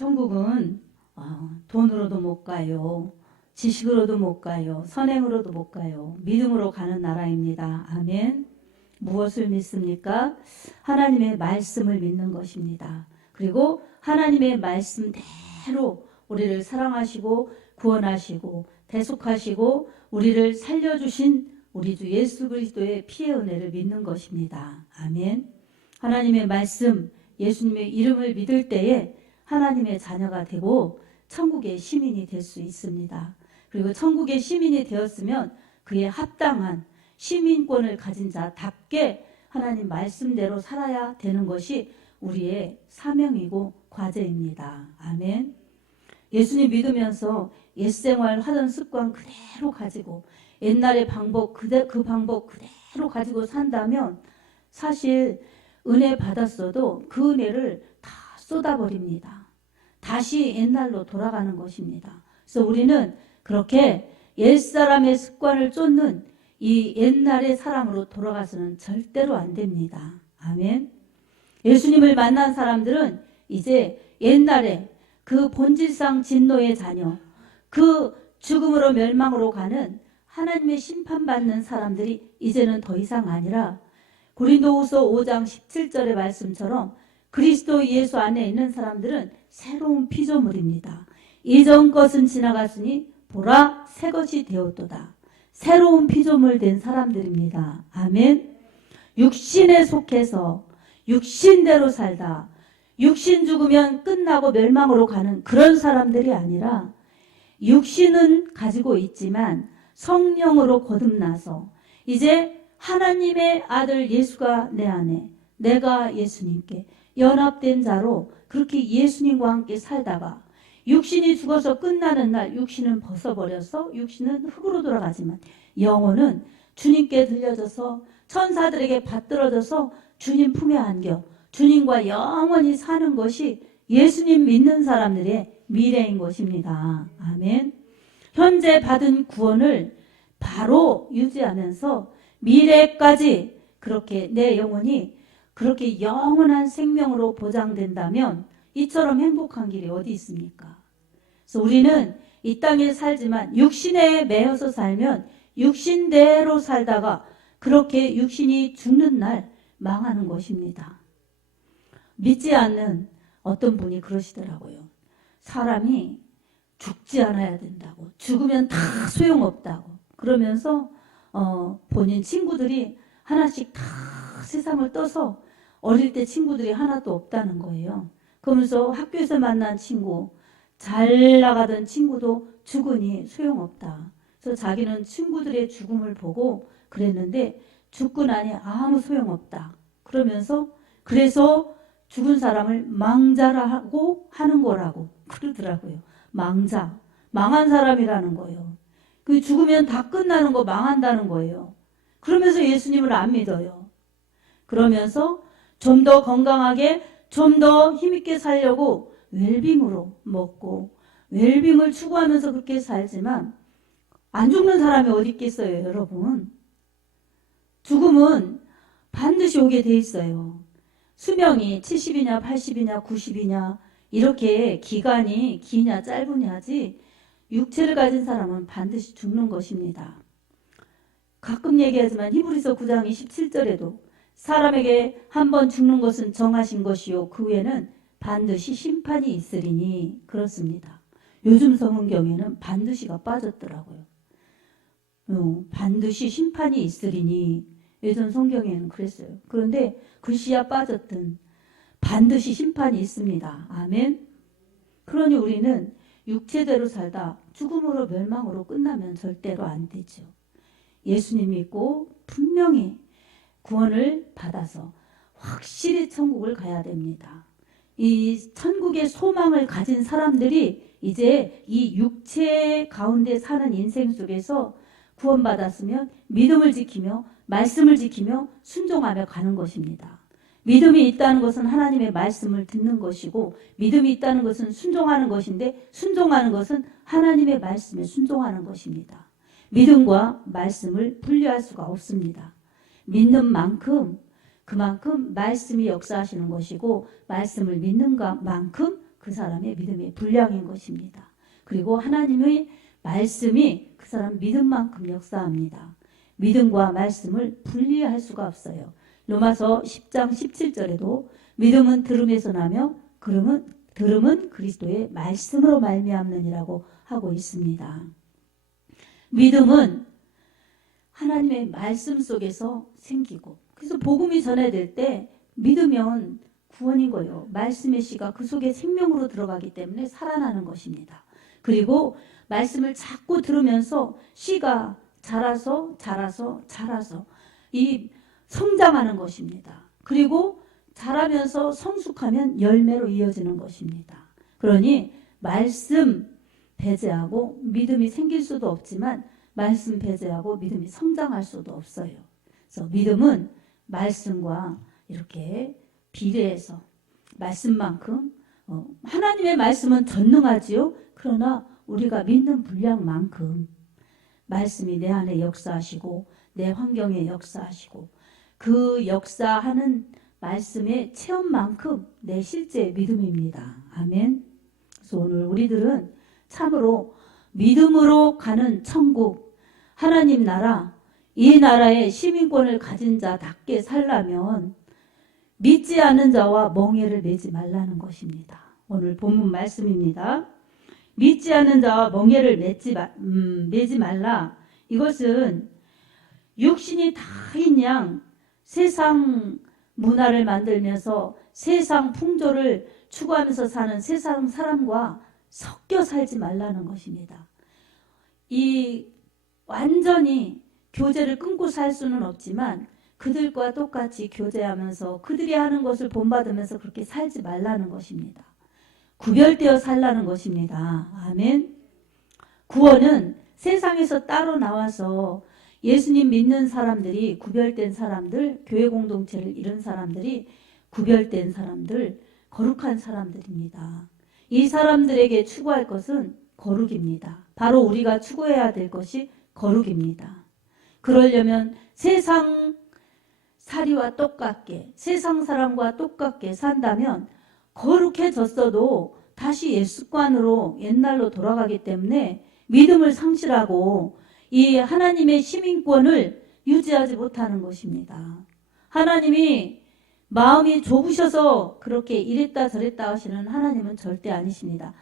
천국은 돈으로도 못 가요. 지식으로도 못 가요. 선행으로도 못 가요. 믿음으로 가는 나라입니다. 아멘. 무엇을 믿습니까? 하나님의 말씀을 믿는 것입니다. 그리고 하나님의 말씀대로 우리를 사랑하시고 구원하시고 대속하시고 우리를 살려주신 우리 주 예수 그리스도의 피의 은혜를 믿는 것입니다. 아멘. 하나님의 말씀, 예수님의 이름을 믿을 때에 하나님의 자녀가 되고 천국의 시민이 될 수 있습니다. 그리고 천국의 시민이 되었으면 그에 합당한 시민권을 가진 자답게 하나님 말씀대로 살아야 되는 것이 우리의 사명이고 과제입니다. 아멘. 예수님 믿으면서 옛생활 하던 습관 그대로 가지고 옛날의 방법 그 방법 그대로 가지고 산다면 사실 은혜 받았어도 그 은혜를 다 쏟아버립니다. 다시 옛날로 돌아가는 것입니다. 그래서 우리는 그렇게 옛사람의 습관을 쫓는 이 옛날의 사람으로 돌아가서는 절대로 안 됩니다. 아멘. 예수님을 만난 사람들은 이제 옛날에 그 본질상 진노의 자녀, 그 죽음으로 멸망으로 가는 하나님의 심판받는 사람들이 이제는 더 이상 아니라 고린도후서 5장 17절의 말씀처럼 그리스도 예수 안에 있는 사람들은 새로운 피조물입니다. 이전 것은 지나갔으니 보라 새 것이 되었도다. 새로운 피조물 된 사람들입니다. 아멘. 육신에 속해서 육신대로 살다 육신 죽으면 끝나고 멸망으로 가는 그런 사람들이 아니라 육신은 가지고 있지만 성령으로 거듭나서 이제 하나님의 아들 예수가 내 안에 내가 예수님께 연합된 자로 그렇게 예수님과 함께 살다가 육신이 죽어서 끝나는 날 육신은 벗어버려서 육신은 흙으로 돌아가지만 영혼은 주님께 들려져서 천사들에게 받들어져서 주님 품에 안겨 주님과 영원히 사는 것이 예수님 믿는 사람들의 미래인 것입니다. 아멘. 현재 받은 구원을 바로 유지하면서 미래까지 그렇게 내 영혼이 그렇게 영원한 생명으로 보장된다면 이처럼 행복한 길이 어디 있습니까? 그래서 우리는 이 땅에 살지만 육신에 매여서 살면 육신대로 살다가 그렇게 육신이 죽는 날 망하는 것입니다. 믿지 않는 어떤 분이 그러시더라고요. 사람이 죽지 않아야 된다고, 죽으면 다 소용없다고 그러면서 본인 친구들이 하나씩 다 세상을 떠서 어릴 때 친구들이 하나도 없다는 거예요. 그러면서 학교에서 만난 친구, 잘 나가던 친구도 죽으니 소용없다. 그래서 자기는 친구들의 죽음을 보고 그랬는데 죽고 나니 아무 소용없다. 그러면서 그래서 죽은 사람을 망자라고 하는 거라고 그러더라고요. 망자, 망한 사람이라는 거예요. 그 죽으면 다 끝나는 거 망한다는 거예요. 그러면서 예수님을 안 믿어요. 그러면서 좀 더 건강하게 좀 더 힘있게 살려고 웰빙으로 먹고 웰빙을 추구하면서 그렇게 살지만 안 죽는 사람이 어디 있겠어요, 여러분. 죽음은 반드시 오게 돼 있어요. 수명이 70이냐 80이냐 90이냐 이렇게 기간이 기냐 짧으냐지 육체를 가진 사람은 반드시 죽는 것입니다. 가끔 얘기하지만 히브리서 9장 27절에도 사람에게 한 번 죽는 것은 정하신 것이요 그 후에는 반드시 심판이 있으리니 그렇습니다. 요즘 성경에는 반드시가 빠졌더라고요. 반드시 심판이 있으리니 예전 성경에는 그랬어요. 그런데 글씨야 빠졌든 반드시 심판이 있습니다. 아멘. 그러니 우리는 육체대로 살다 죽음으로 멸망으로 끝나면 절대로 안 되죠. 예수님 믿고 분명히 구원을 받아서 확실히 천국을 가야 됩니다. 이 천국의 소망을 가진 사람들이 이제 이 육체 가운데 사는 인생 속에서 구원받았으면 믿음을 지키며 말씀을 지키며 순종하며 가는 것입니다. 믿음이 있다는 것은 하나님의 말씀을 듣는 것이고 믿음이 있다는 것은 순종하는 것인데 순종하는 것은 하나님의 말씀에 순종하는 것입니다. 믿음과 말씀을 분리할 수가 없습니다. 믿는 만큼 그만큼 말씀이 역사하시는 것이고 말씀을 믿는 만큼 그 사람의 믿음의 분량인 것입니다. 그리고 하나님의 말씀이 그 사람 믿음만큼 역사합니다. 믿음과 말씀을 분리할 수가 없어요. 로마서 10장 17절에도 믿음은 들음에서 나며 들음은 그리스도의 말씀으로 말미암느니라고 하고 있습니다. 믿음은 하나님의 말씀 속에서 생기고, 그래서 복음이 전해질 때 믿으면 구원인 거예요. 말씀의 씨가 그 속에 생명으로 들어가기 때문에 살아나는 것입니다. 그리고 말씀을 자꾸 들으면서 씨가 자라서 이 성장하는 것입니다. 그리고 자라면서 성숙하면 열매로 이어지는 것입니다. 그러니 말씀 배제하고 믿음이 생길 수도 없지만 말씀 배제하고 믿음이 성장할 수도 없어요. 그래서 믿음은 말씀과 이렇게 비례해서 말씀만큼 하나님의 말씀은 전능하지요. 그러나 우리가 믿는 분량만큼 말씀이 내 안에 역사하시고 내 환경에 역사하시고 그 역사하는 말씀의 체험만큼 내 실제 믿음입니다. 아멘. 그래서 오늘 우리들은 참으로 믿음으로 가는 천국, 하나님 나라, 이 나라의 시민권을 가진 자답게 살려면 믿지 않은 자와 멍에를 매지 말라는 것입니다. 오늘 본문 말씀입니다. 믿지 않은 자와 멍에를 매지 말라. 이것은 육신이 다인 양 세상 문화를 만들면서 세상 풍조를 추구하면서 사는 세상 사람과 섞여 살지 말라는 것입니다. 이 완전히 교제를 끊고 살 수는 없지만 그들과 똑같이 교제하면서 그들이 하는 것을 본받으면서 그렇게 살지 말라는 것입니다. 구별되어 살라는 것입니다. 아멘. 구원은 세상에서 따로 나와서 예수님 믿는 사람들이 구별된 사람들, 교회 공동체를 이룬 사람들이 구별된 사람들, 거룩한 사람들입니다. 이 사람들에게 추구할 것은 거룩입니다. 바로 우리가 추구해야 될 것이 거룩입니다. 그러려면 세상 살이와 똑같게, 세상 사람과 똑같게 산다면 거룩해졌어도 다시 옛 습관으로 옛날로 돌아가기 때문에 믿음을 상실하고 이 하나님의 시민권을 유지하지 못하는 것입니다. 하나님이 마음이 좁으셔서 그렇게 이랬다 저랬다 하시는 하나님은 절대 아니십니다.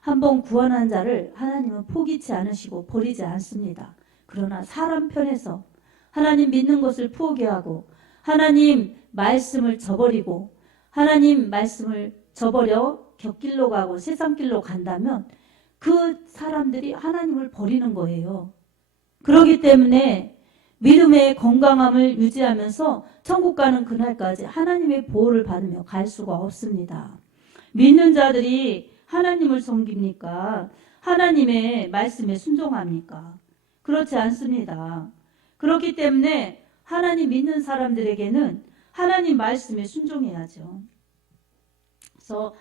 한번 구원한 자를 하나님은 포기치 않으시고 버리지 않습니다. 그러나 사람 편에서 하나님 믿는 것을 포기하고 하나님 말씀을 저버리고 하나님 말씀을 저버려 곁길로 가고 세상길로 간다면 그 사람들이 하나님을 버리는 거예요. 그렇기 때문에 믿음의 건강함을 유지하면서 천국 가는 그날까지 하나님의 보호를 받으며 갈 수가 없습니다. 믿는 자들이 하나님을 섬깁니까? 하나님의 말씀에 순종합니까? 그렇지 않습니다. 그렇기 때문에 하나님 믿는 사람들에게는 하나님 말씀에 순종해야죠. 그래서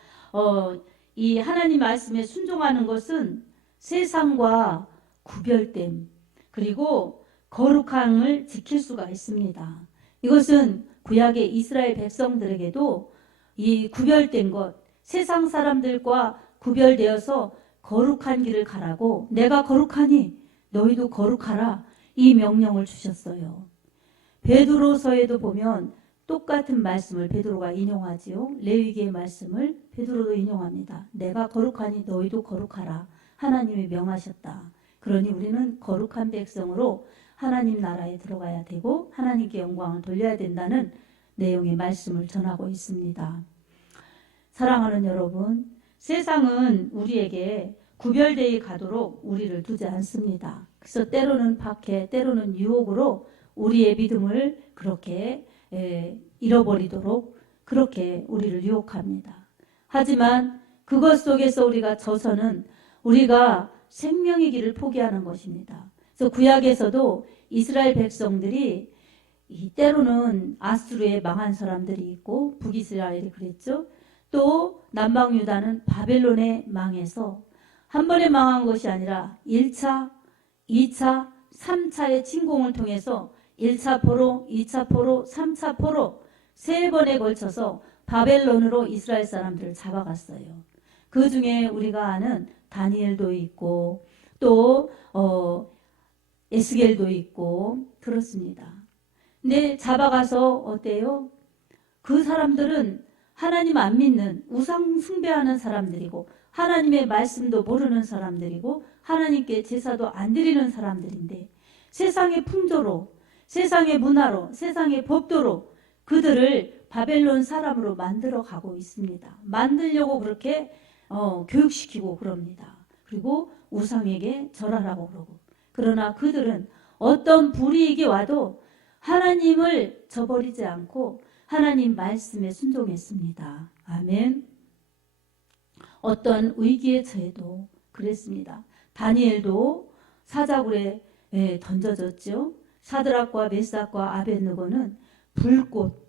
이 하나님 말씀에 순종하는 것은 세상과 구별됨 그리고 거룩함을 지킬 수가 있습니다. 이것은 구약의 이스라엘 백성들에게도 이 구별된 것, 세상 사람들과 구별되어서 거룩한 길을 가라고 내가 거룩하니 너희도 거룩하라 이 명령을 주셨어요. 베드로서에도 보면 똑같은 말씀을 베드로가 인용하지요. 레위기의 말씀을 베드로도 인용합니다. 내가 거룩하니 너희도 거룩하라. 하나님이 명하셨다. 그러니 우리는 거룩한 백성으로 하나님 나라에 들어가야 되고 하나님께 영광을 돌려야 된다는 내용의 말씀을 전하고 있습니다. 사랑하는 여러분, 세상은 우리에게 구별되어 가도록 우리를 두지 않습니다. 그래서 때로는 박해, 때로는 유혹으로 우리의 믿음을 그렇게 잃어버리도록 그렇게 우리를 유혹합니다. 하지만 그것 속에서 우리가 져서는 우리가 생명의 길을 포기하는 것입니다. 그래서 구약에서도 이스라엘 백성들이 때로는 아수르에 망한 사람들이 있고 북이스라엘이 그랬죠. 또 남방유다는 바벨론에 망해서 한 번에 망한 것이 아니라 1차, 2차, 3차의 침공을 통해서 1차 포로, 2차 포로, 3차 포로 3번에 걸쳐서 바벨론으로 이스라엘 사람들을 잡아갔어요. 그 중에 우리가 아는 다니엘도 있고 또 에스겔도 있고 그렇습니다. 근데 잡아가서 어때요? 그 사람들은 하나님 안 믿는 우상 숭배하는 사람들이고 하나님의 말씀도 모르는 사람들이고 하나님께 제사도 안 드리는 사람들인데 세상의 풍조로, 세상의 문화로, 세상의 법도로 그들을 바벨론 사람으로 만들어 가고 있습니다. 만들려고 그렇게 교육시키고 그럽니다. 그리고 우상에게 절하라고 그러고. 그러나 그들은 어떤 불이익이 와도 하나님을 저버리지 않고 하나님 말씀에 순종했습니다. 아멘. 어떤 위기에 처해도 그랬습니다. 다니엘도 사자굴에 던져졌죠. 사드락과 메삭과 아벳느고는 불꽃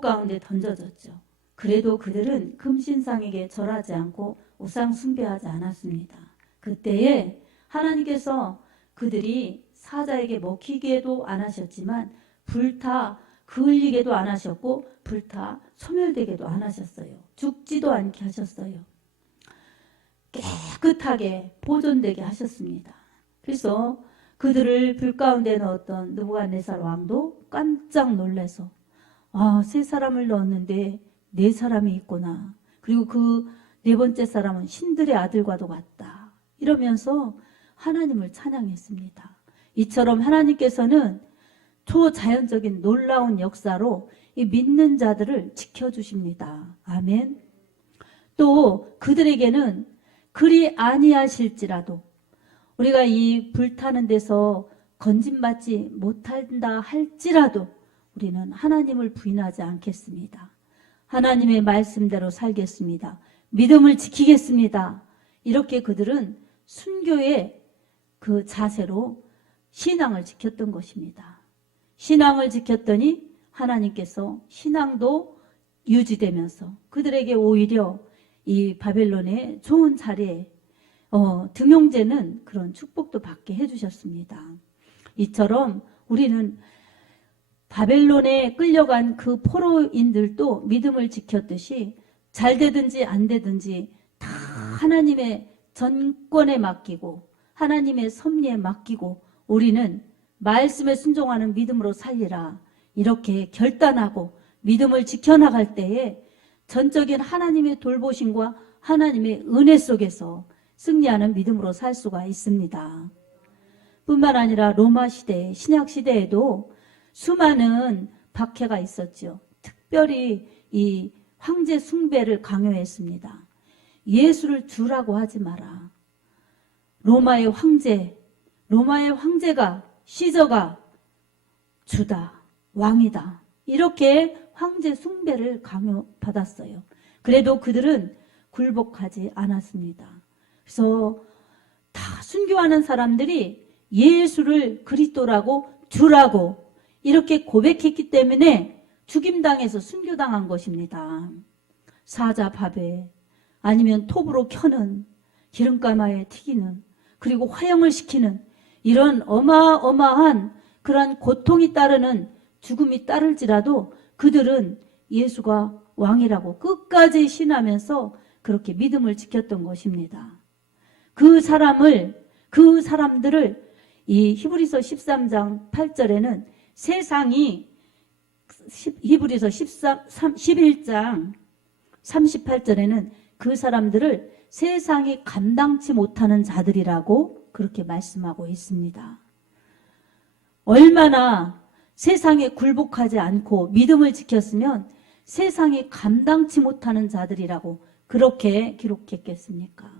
가운데 던져졌죠. 그래도 그들은 금신상에게 절하지 않고 우상 숭배하지 않았습니다. 그때에 하나님께서 그들이 사자에게 먹히게도 안 하셨지만 불타 그을리게도 안 하셨고 불타 소멸되게도 안 하셨어요. 죽지도 않게 하셨어요. 깨끗하게 보존되게 하셨습니다. 그래서 그들을 불 가운데 넣었던 느부갓네살 왕도 깜짝 놀라서 세 사람을 넣었는데 네 사람이 있구나. 그리고 그 네 번째 사람은 신들의 아들과도 같다. 이러면서 하나님을 찬양했습니다. 이처럼 하나님께서는 초자연적인 놀라운 역사로 이 믿는 자들을 지켜주십니다. 아멘. 또 그들에게는 그리 아니하실지라도 우리가 이 불타는 데서 건짐받지 못한다 할지라도 우리는 하나님을 부인하지 않겠습니다. 하나님의 말씀대로 살겠습니다. 믿음을 지키겠습니다. 이렇게 그들은 순교의 그 자세로 신앙을 지켰던 것입니다. 신앙을 지켰더니 하나님께서 신앙도 유지되면서 그들에게 오히려 이 바벨론의 좋은 자리에 등용되는 그런 축복도 받게 해주셨습니다. 이처럼 우리는 바벨론에 끌려간 그 포로인들도 믿음을 지켰듯이 잘 되든지 안 되든지 다 하나님의 전권에 맡기고 하나님의 섭리에 맡기고 우리는 말씀에 순종하는 믿음으로 살리라 이렇게 결단하고 믿음을 지켜나갈 때에 전적인 하나님의 돌보심과 하나님의 은혜 속에서 승리하는 믿음으로 살 수가 있습니다. 뿐만 아니라 로마 시대, 신약 시대에도 수많은 박해가 있었죠. 특별히 이 황제 숭배를 강요했습니다. 예수를 주라고 하지 마라. 로마의 황제가 시저가 주다, 왕이다. 이렇게 황제 숭배를 강요받았어요. 그래도 그들은 굴복하지 않았습니다. 그래서 다 순교하는 사람들이 예수를 그리스도라고 주라고 이렇게 고백했기 때문에 죽임당해서 순교당한 것입니다. 사자밥에 아니면 톱으로 켜는 기름가마에 튀기는 그리고 화형을 시키는 이런 어마어마한 그런 고통이 따르는 죽음이 따를지라도 그들은 예수가 왕이라고 끝까지 신하면서 그렇게 믿음을 지켰던 것입니다. 그 사람들을 이 히브리서 13장 8절에는 세상이 히브리서 11장 38절에는 그 사람들을 세상이 감당치 못하는 자들이라고 그렇게 말씀하고 있습니다. 얼마나 세상에 굴복하지 않고 믿음을 지켰으면 세상이 감당치 못하는 자들이라고 그렇게 기록했겠습니까?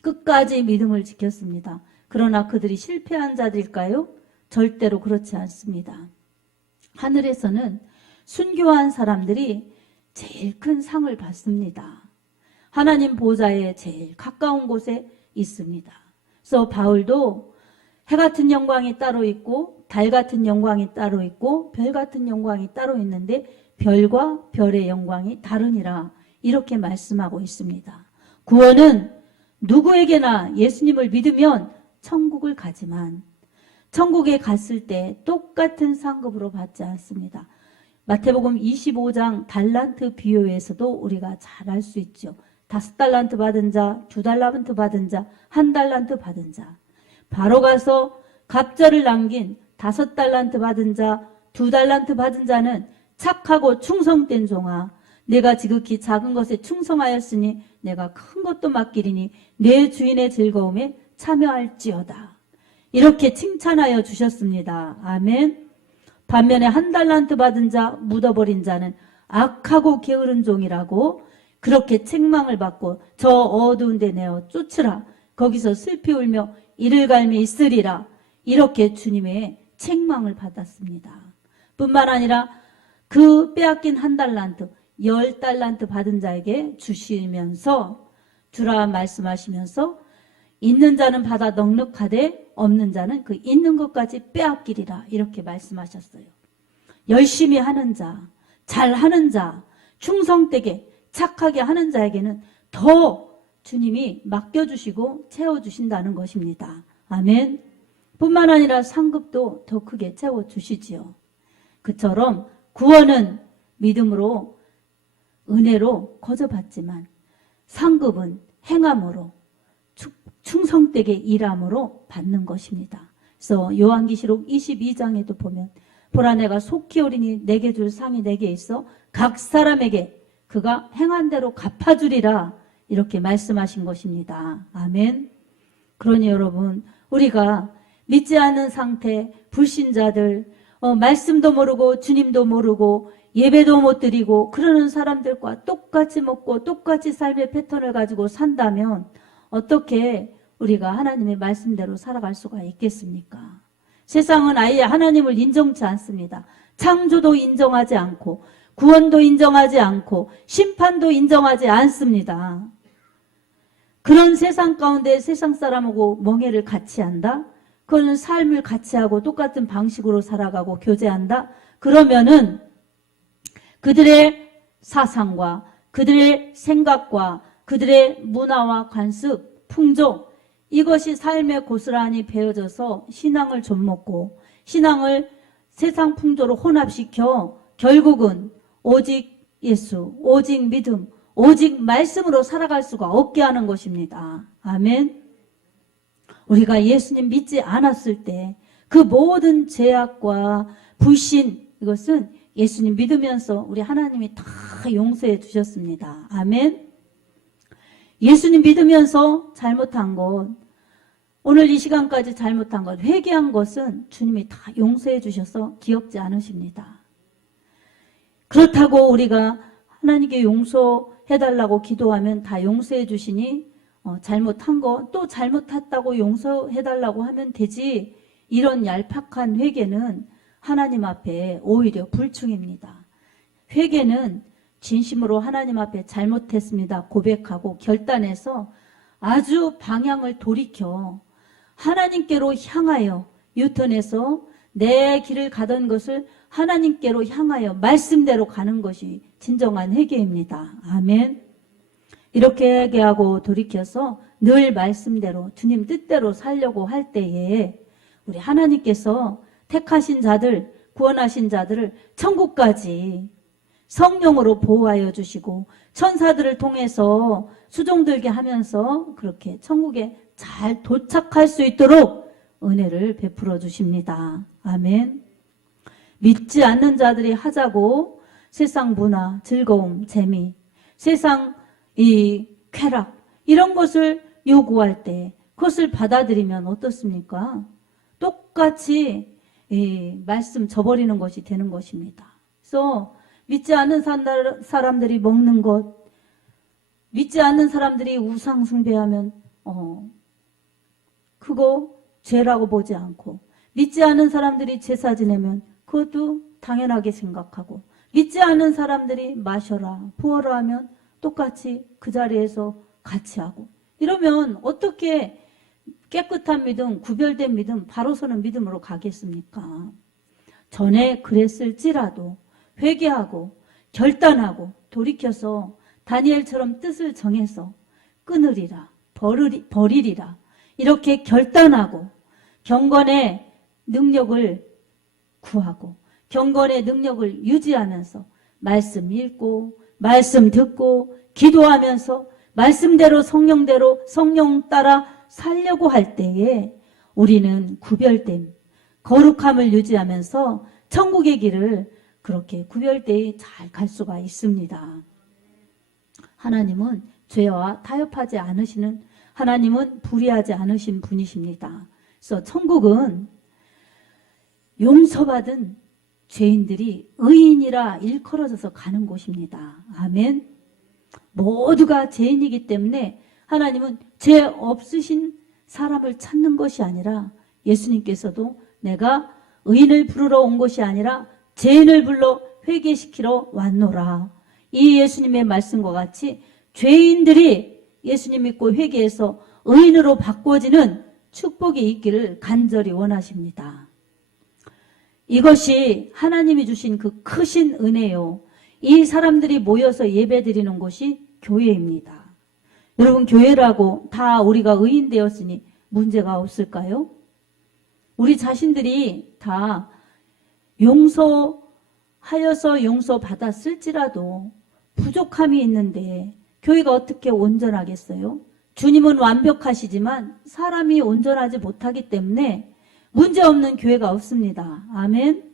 끝까지 믿음을 지켰습니다. 그러나 그들이 실패한 자들일까요? 절대로 그렇지 않습니다. 하늘에서는 순교한 사람들이 제일 큰 상을 받습니다. 하나님 보좌에 제일 가까운 곳에 있습니다. 그래서 바울도 해 같은 영광이 따로 있고 달 같은 영광이 따로 있고 별 같은 영광이 따로 있는데 별과 별의 영광이 다르니라 이렇게 말씀하고 있습니다. 구원은 누구에게나 예수님을 믿으면 천국을 가지만 천국에 갔을 때 똑같은 상급으로 받지 않습니다. 마태복음 25장 달란트 비유에서도 우리가 잘 알 수 있죠. 5달란트 받은 자, 2달란트 받은 자, 1달란트 받은 자. 바로 가서 갑절을 남긴 5달란트 받은 자, 2달란트 받은 자는 착하고 충성된 종아, 내가 지극히 작은 것에 충성하였으니 내가 큰 것도 맡기리니 내 주인의 즐거움에 참여할지어다. 이렇게 칭찬하여 주셨습니다. 아멘. 반면에 1달란트 받은 자, 묻어버린 자는 악하고 게으른 종이라고 그렇게 책망을 받고 저 어두운 데 내어 쫓으라. 거기서 슬피 울며 이를 갈미 있으리라. 이렇게 주님의 책망을 받았습니다. 뿐만 아니라 그 빼앗긴 1달란트, 10달란트 받은 자에게 주시면서 주라 말씀하시면서 있는 자는 받아 넉넉하되 없는 자는 그 있는 것까지 빼앗기리라. 이렇게 말씀하셨어요. 열심히 하는 자, 잘하는 자, 충성되게 착하게 하는 자에게는 더 주님이 맡겨주시고 채워주신다는 것입니다. 아멘. 뿐만 아니라 상급도 더 크게 채워주시지요. 그처럼 구원은 믿음으로 은혜로 거저 받지만 상급은 행함으로 충성되게 일함으로 받는 것입니다. 그래서 요한계시록 22장에도 보면 보라 내가 속히 오리니 내게 줄 상이 내게 있어 각 사람에게 그가 행한 대로 갚아주리라 이렇게 말씀하신 것입니다. 아멘. 그러니 여러분 우리가 믿지 않는 상태 불신자들 말씀도 모르고 주님도 모르고 예배도 못 드리고 그러는 사람들과 똑같이 먹고 똑같이 삶의 패턴을 가지고 산다면 어떻게 우리가 하나님의 말씀대로 살아갈 수가 있겠습니까? 세상은 아예 하나님을 인정치 않습니다. 창조도 인정하지 않고 구원도 인정하지 않고 심판도 인정하지 않습니다. 그런 세상 가운데 세상 사람하고 멍해를 같이 한다? 그거는 삶을 같이 하고 똑같은 방식으로 살아가고 교제한다? 그러면은 그들의 사상과 그들의 생각과 그들의 문화와 관습, 풍조 이것이 삶에 고스란히 배어져서 신앙을 좀먹고 신앙을 세상 풍조로 혼합시켜 결국은 오직 예수, 오직 믿음, 오직 말씀으로 살아갈 수가 없게 하는 것입니다. 아멘. 우리가 예수님 믿지 않았을 때 그 모든 죄악과 불신 이것은 예수님 믿으면서 우리 하나님이 다 용서해 주셨습니다. 아멘. 예수님 믿으면서 잘못한 것, 오늘 이 시간까지 잘못한 것, 회개한 것은 주님이 다 용서해 주셔서 기억지 않으십니다. 그렇다고 우리가 하나님께 용서해달라고 기도하면 다 용서해 주시니 잘못한 거 또 잘못했다고 용서해달라고 하면 되지 이런 얄팍한 회개는 하나님 앞에 오히려 불충입니다. 회개는 진심으로 하나님 앞에 잘못했습니다 고백하고 결단해서 아주 방향을 돌이켜 하나님께로 향하여 유턴해서 내 길을 가던 것을 하나님께로 향하여 말씀대로 가는 것이 진정한 회개입니다. 아멘. 이렇게 회개하고 돌이켜서 늘 말씀대로 주님 뜻대로 살려고 할 때에 우리 하나님께서 택하신 자들, 구원하신 자들을 천국까지 성령으로 보호하여 주시고 천사들을 통해서 수종들게 하면서 그렇게 천국에 잘 도착할 수 있도록 은혜를 베풀어 주십니다. 아멘. 믿지 않는 자들이 하자고 세상 문화, 즐거움, 재미, 세상 이 쾌락 이런 것을 요구할 때 그것을 받아들이면 어떻습니까? 똑같이 이 말씀 저버리는 것이 되는 것입니다. 그래서 믿지 않는 사람들이 먹는 것, 믿지 않는 사람들이 우상 숭배하면 그거 죄라고 보지 않고 믿지 않는 사람들이 제사 지내면 그것도 당연하게 생각하고 믿지 않는 사람들이 마셔라, 부어라 하면 똑같이 그 자리에서 같이 하고 이러면 어떻게 깨끗한 믿음, 구별된 믿음, 바로 서는 믿음으로 가겠습니까? 전에 그랬을지라도 회개하고 결단하고 돌이켜서 다니엘처럼 뜻을 정해서 끊으리라, 버리리라 이렇게 결단하고 경건의 능력을 구하고 경건의 능력을 유지하면서 말씀 읽고 말씀 듣고 기도하면서 말씀대로 성령대로 성령 따라 살려고 할 때에 우리는 구별됨, 거룩함을 유지하면서 천국의 길을 그렇게 구별되이 잘 갈 수가 있습니다. 하나님은 죄와 타협하지 않으시는, 하나님은 불의하지 않으신 분이십니다. 그래서 천국은 용서받은 죄인들이 의인이라 일컬어져서 가는 곳입니다. 아멘. 모두가 죄인이기 때문에 하나님은 죄 없으신 사람을 찾는 것이 아니라, 예수님께서도 내가 의인을 부르러 온 것이 아니라 죄인을 불러 회개시키러 왔노라. 이 예수님의 말씀과 같이 죄인들이 예수님 믿고 회개해서 의인으로 바꿔지는 축복이 있기를 간절히 원하십니다. 이것이 하나님이 주신 그 크신 은혜요. 이 사람들이 모여서 예배드리는 곳이 교회입니다. 여러분, 교회라고 다 우리가 의인 되었으니 문제가 없을까요? 우리 자신들이 다 용서하여서 용서받았을지라도 부족함이 있는데 교회가 어떻게 온전하겠어요? 주님은 완벽하시지만 사람이 온전하지 못하기 때문에 문제없는 교회가 없습니다. 아멘.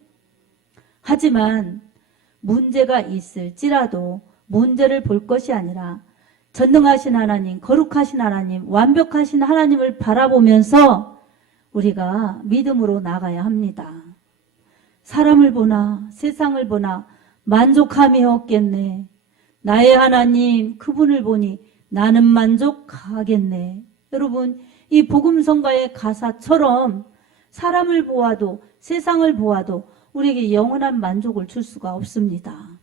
하지만 문제가 있을지라도 문제를 볼 것이 아니라 전능하신 하나님, 거룩하신 하나님, 완벽하신 하나님을 바라보면서 우리가 믿음으로 나가야 합니다. 사람을 보나 세상을 보나 만족함이 없겠네. 나의 하나님 그분을 보니 나는 만족하겠네. 여러분, 이 복음성가의 가사처럼 사람을 보아도 세상을 보아도 우리에게 영원한 만족을 줄 수가 없습니다.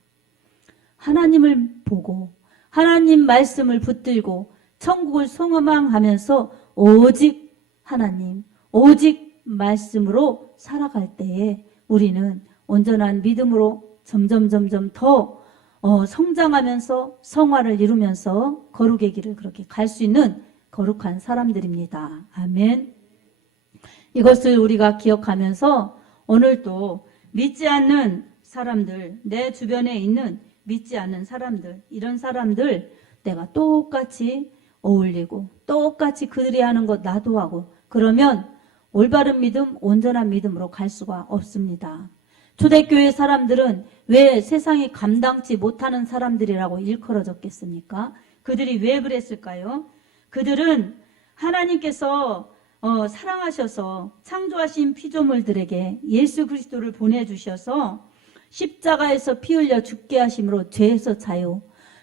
하나님을 보고 하나님 말씀을 붙들고 천국을 소망하면서 오직 하나님, 오직 말씀으로 살아갈 때에 우리는 온전한 믿음으로 점점 더 성장하면서 성화를 이루면서 거룩의 길을 그렇게 갈 수 있는 거룩한 사람들입니다. 아멘. 이것을 우리가 기억하면서 오늘도 믿지 않는 사람들, 내 주변에 있는 믿지 않는 사람들, 이런 사람들 내가 똑같이 어울리고 똑같이 그들이 하는 것 나도 하고 그러면 올바른 믿음, 온전한 믿음으로 갈 수가 없습니다. 초대교회 사람들은 왜 세상이 감당치 못하는 사람들이라고 일컬어졌겠습니까? 그들이 왜 그랬을까요? 그들은 하나님께서 사랑하셔서 창조하신 피조물들에게 예수 그리스도를 보내주셔서 십자가에서 피 흘려 죽게 하심으로 죄에서 자유,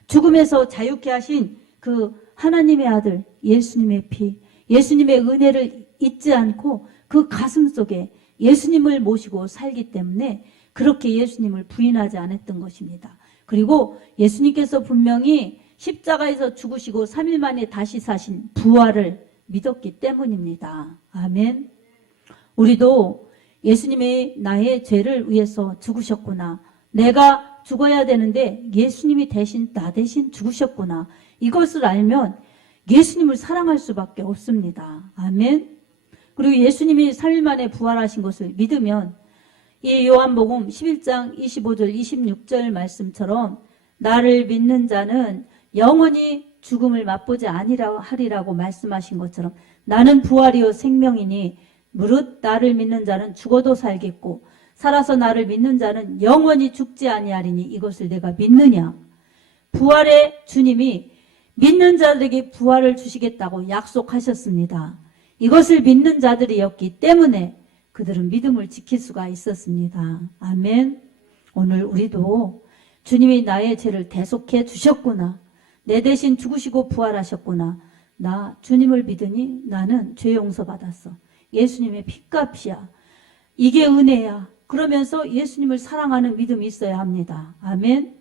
죽음에서 자유케 하신 그 하나님의 아들 예수님의 피, 예수님의 은혜를 잊지 않고 그 가슴 속에 예수님을 모시고 살기 때문에 그렇게 예수님을 부인하지 않았던 것입니다. 그리고 예수님께서 분명히 십자가에서 죽으시고 3일 만에 다시 사신 부활을 믿었기 때문입니다. 아멘. 우리도 예수님이 나의 죄를 위해서 죽으셨구나. 내가 죽어야 되는데 예수님이 나 대신 죽으셨구나. 이것을 알면 예수님을 사랑할 수밖에 없습니다. 아멘. 그리고 예수님이 3일 만에 부활하신 것을 믿으면 이 요한복음 11장 25절 26절 말씀처럼 나를 믿는 자는 영원히 죽음을 맛보지 하리라고 말씀하신 것처럼 나는 부활이요 생명이니 무릇 나를 믿는 자는 죽어도 살겠고 살아서 나를 믿는 자는 영원히 죽지 아니하리니 이것을 내가 믿느냐. 부활의 주님이 믿는 자들에게 부활을 주시겠다고 약속하셨습니다. 이것을 믿는 자들이었기 때문에 그들은 믿음을 지킬 수가 있었습니다. 아멘. 오늘 우리도 주님이 나의 죄를 대속해 주셨구나. 내 대신 죽으시고 부활하셨구나. 나 주님을 믿으니 나는 죄 용서 받았어. 예수님의 핏값이야. 이게 은혜야. 그러면서 예수님을 사랑하는 믿음이 있어야 합니다. 아멘.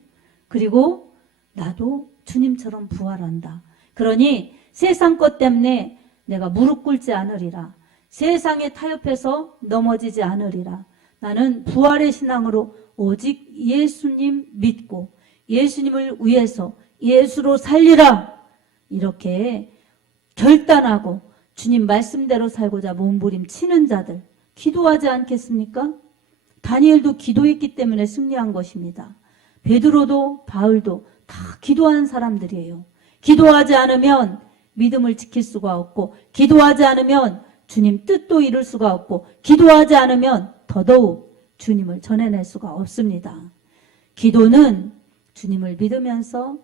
그리고 나도 주님처럼 부활한다. 그러니 세상 것 때문에 내가 무릎 꿇지 않으리라. 세상에 타협해서 넘어지지 않으리라. 나는 부활의 신앙으로 오직 예수님 믿고 예수님을 위해서 예수로 살리라. 이렇게 결단하고 주님 말씀대로 살고자 몸부림치는 자들 기도하지 않겠습니까? 다니엘도 기도했기 때문에 승리한 것입니다. 베드로도 바울도 다 기도하는 사람들이에요. 기도하지 않으면 믿음을 지킬 수가 없고, 기도하지 않으면 주님 뜻도 이룰 수가 없고, 기도하지 않으면 더더욱 주님을 전해낼 수가 없습니다. 기도는 주님을 믿으면서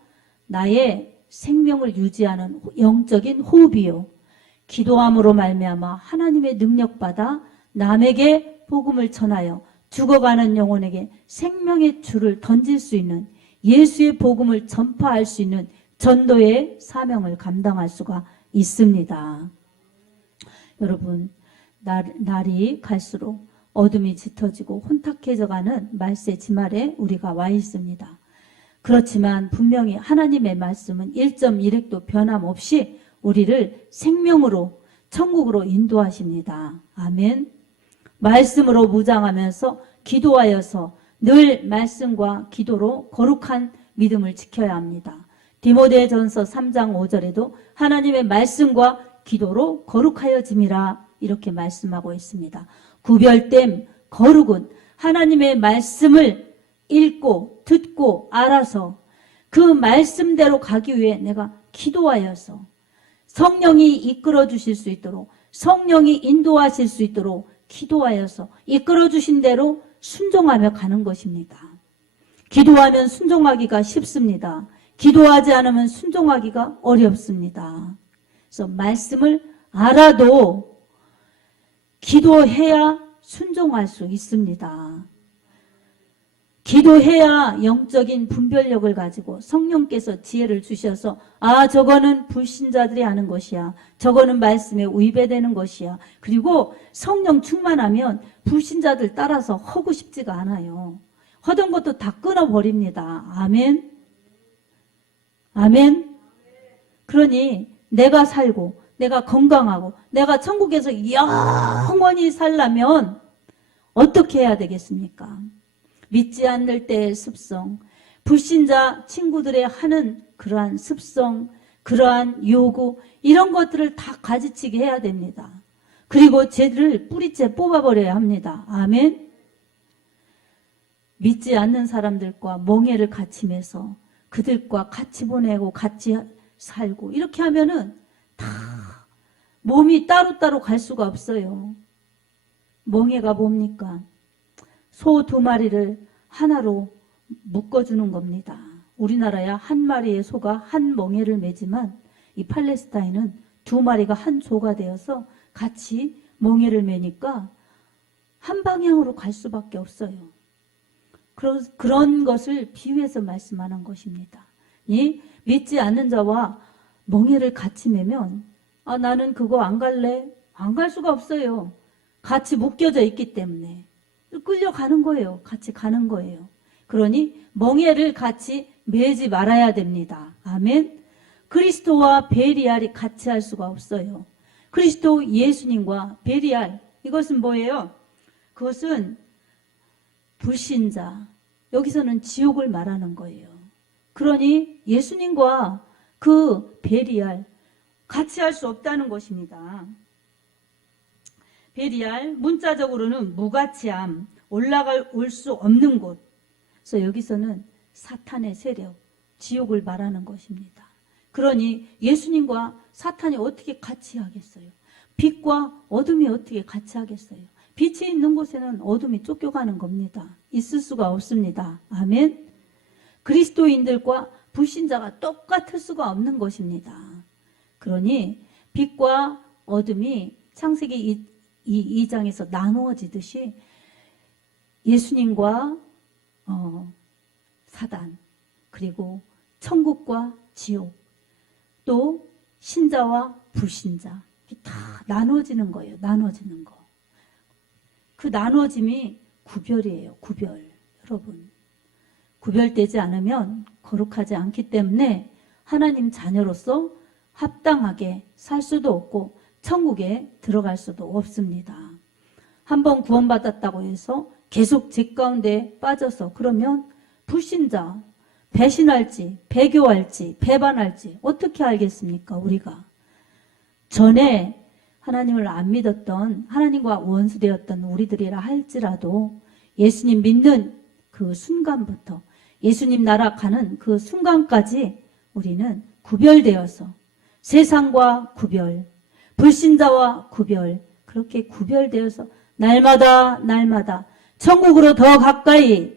나의 생명을 유지하는 영적인 호흡이요, 기도함으로 말미암아 하나님의 능력받아 남에게 복음을 전하여 죽어가는 영혼에게 생명의 줄을 던질 수 있는, 예수의 복음을 전파할 수 있는 전도의 사명을 감당할 수가 있습니다. 여러분, 날이 갈수록 어둠이 짙어지고 혼탁해져가는 말세 지말에 우리가 와 있습니다. 그렇지만 분명히 하나님의 말씀은 1.1획도 변함없이 우리를 생명으로 천국으로 인도하십니다. 아멘. 말씀으로 무장하면서 기도하여서 늘 말씀과 기도로 거룩한 믿음을 지켜야 합니다. 디모데전서 3장 5절에도 하나님의 말씀과 기도로 거룩하여짐이라 이렇게 말씀하고 있습니다. 구별됨 거룩은 하나님의 말씀을 읽고 듣고 알아서 그 말씀대로 가기 위해 내가 기도하여서 성령이 이끌어 주실 수 있도록, 성령이 인도하실 수 있도록 기도하여서 이끌어 주신 대로 순종하며 가는 것입니다. 기도하면 순종하기가 쉽습니다. 기도하지 않으면 순종하기가 어렵습니다. 그래서 말씀을 알아도 기도해야 순종할 수 있습니다. 기도해야 영적인 분별력을 가지고 성령께서 지혜를 주셔서, 아, 저거는 불신자들이 하는 것이야, 저거는 말씀에 위배되는 것이야. 그리고 성령 충만하면 불신자들 따라서 하고 싶지가 않아요. 하던 것도 다 끊어버립니다. 아멘. 아멘. 그러니 내가 살고 내가 건강하고 내가 천국에서 영원히 살려면 어떻게 해야 되겠습니까? 믿지 않을 때의 습성, 불신자 친구들의 하는 그러한 습성, 그러한 요구, 이런 것들을 다 가지치게 해야 됩니다. 그리고 쟤를 뿌리째 뽑아버려야 합니다. 아멘. 믿지 않는 사람들과 멍해를 같이 매서 그들과 같이 보내고 같이 살고 이렇게 하면은 다 몸이 따로따로 갈 수가 없어요. 멍해가 뭡니까? 소 2마리를 하나로 묶어주는 겁니다. 우리나라야 한 마리의 소가 한 멍해를 매지만 이 팔레스타인은 2마리가 한 조가 되어서 같이 멍해를 매니까 한 방향으로 갈 수밖에 없어요. 그런 것을 비유해서 말씀하는 것입니다. 이 믿지 않는 자와 멍해를 같이 매면, 아, 나는 그거 안 갈래? 안 갈 수가 없어요. 같이 묶여져 있기 때문에. 끌려가는 거예요. 같이 가는 거예요. 그러니 멍해를 같이 매지 말아야 됩니다. 아멘. 그리스도와 베리알이 같이 할 수가 없어요. 그리스도 예수님과 베리알, 이것은 뭐예요? 그것은 불신자, 여기서는 지옥을 말하는 거예요. 그러니 예수님과 그 베리알 같이 할 수 없다는 것입니다. 베리알, 문자적으로는 무가치함, 올 수 없는 곳. 그래서 여기서는 사탄의 세력, 지옥을 말하는 것입니다. 그러니 예수님과 사탄이 어떻게 같이 하겠어요? 빛과 어둠이 어떻게 같이 하겠어요? 빛이 있는 곳에는 어둠이 쫓겨가는 겁니다. 있을 수가 없습니다. 아멘. 그리스도인들과 불신자가 똑같을 수가 없는 것입니다. 그러니 빛과 어둠이 창세기 2장에서 나누어지듯이 예수님과 사단, 그리고 천국과 지옥, 또 신자와 불신자, 다 나눠지는 거예요. 나눠지는 거. 그 나눠짐이 구별이에요. 구별. 여러분, 구별되지 않으면 거룩하지 않기 때문에 하나님 자녀로서 합당하게 살 수도 없고 천국에 들어갈 수도 없습니다. 한번 구원받았다고 해서 계속 죄 가운데 빠져서 그러면 불신자, 배신할지, 배교할지, 배반할지 어떻게 알겠습니까? 우리가 전에 하나님을 안 믿었던, 하나님과 원수되었던 우리들이라 할지라도 예수님 믿는 그 순간부터 예수님 나라 가는 그 순간까지 우리는 구별되어서 세상과 구별, 불신자와 구별, 그렇게 구별되어서 날마다 천국으로 더 가까이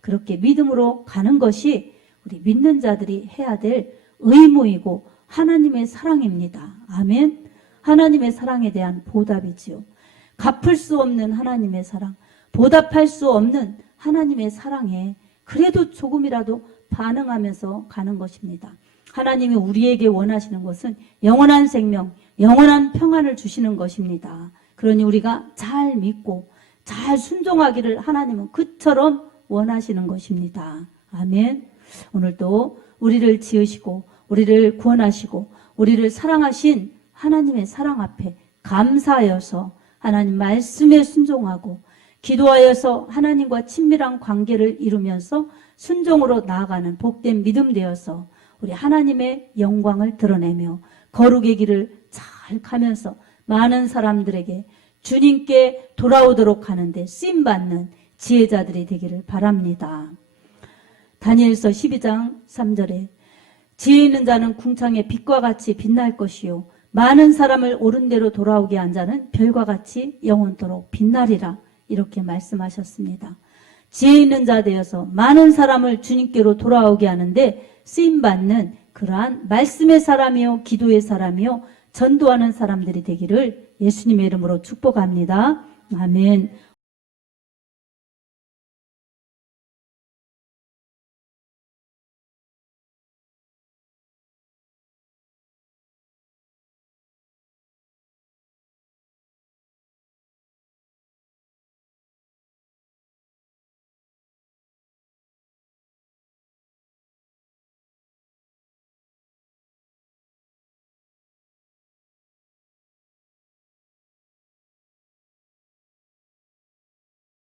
그렇게 믿음으로 가는 것이 우리 믿는 자들이 해야 될 의무이고 하나님의 사랑입니다. 아멘. 하나님의 사랑에 대한 보답이지요. 갚을 수 없는 하나님의 사랑, 보답할 수 없는 하나님의 사랑에 그래도 조금이라도 반응하면서 가는 것입니다. 하나님이 우리에게 원하시는 것은 영원한 생명, 영원한 평안을 주시는 것입니다. 그러니 우리가 잘 믿고 잘 순종하기를 하나님은 그처럼 원하시는 것입니다. 아멘. 오늘도 우리를 지으시고 우리를 구원하시고 우리를 사랑하신 하나님의 사랑 앞에 감사하여서 하나님 말씀에 순종하고 기도하여서 하나님과 친밀한 관계를 이루면서 순종으로 나아가는 복된 믿음 되어서 우리 하나님의 영광을 드러내며 거룩의 길을 잘 가면서 많은 사람들에게 주님께 돌아오도록 하는데 쓰임받는 지혜자들이 되기를 바랍니다. 다니엘서 12장 3절에 지혜 있는 자는 궁창의 빛과 같이 빛날 것이요 많은 사람을 옳은 대로 돌아오게 한 자는 별과 같이 영원토록 빛나리라 이렇게 말씀하셨습니다. 지혜 있는 자 되어서 많은 사람을 주님께로 돌아오게 하는데 쓰임받는 그러한 말씀의 사람이요 기도의 사람이요 전도하는 사람들이 되기를 예수님의 이름으로 축복합니다. 아멘.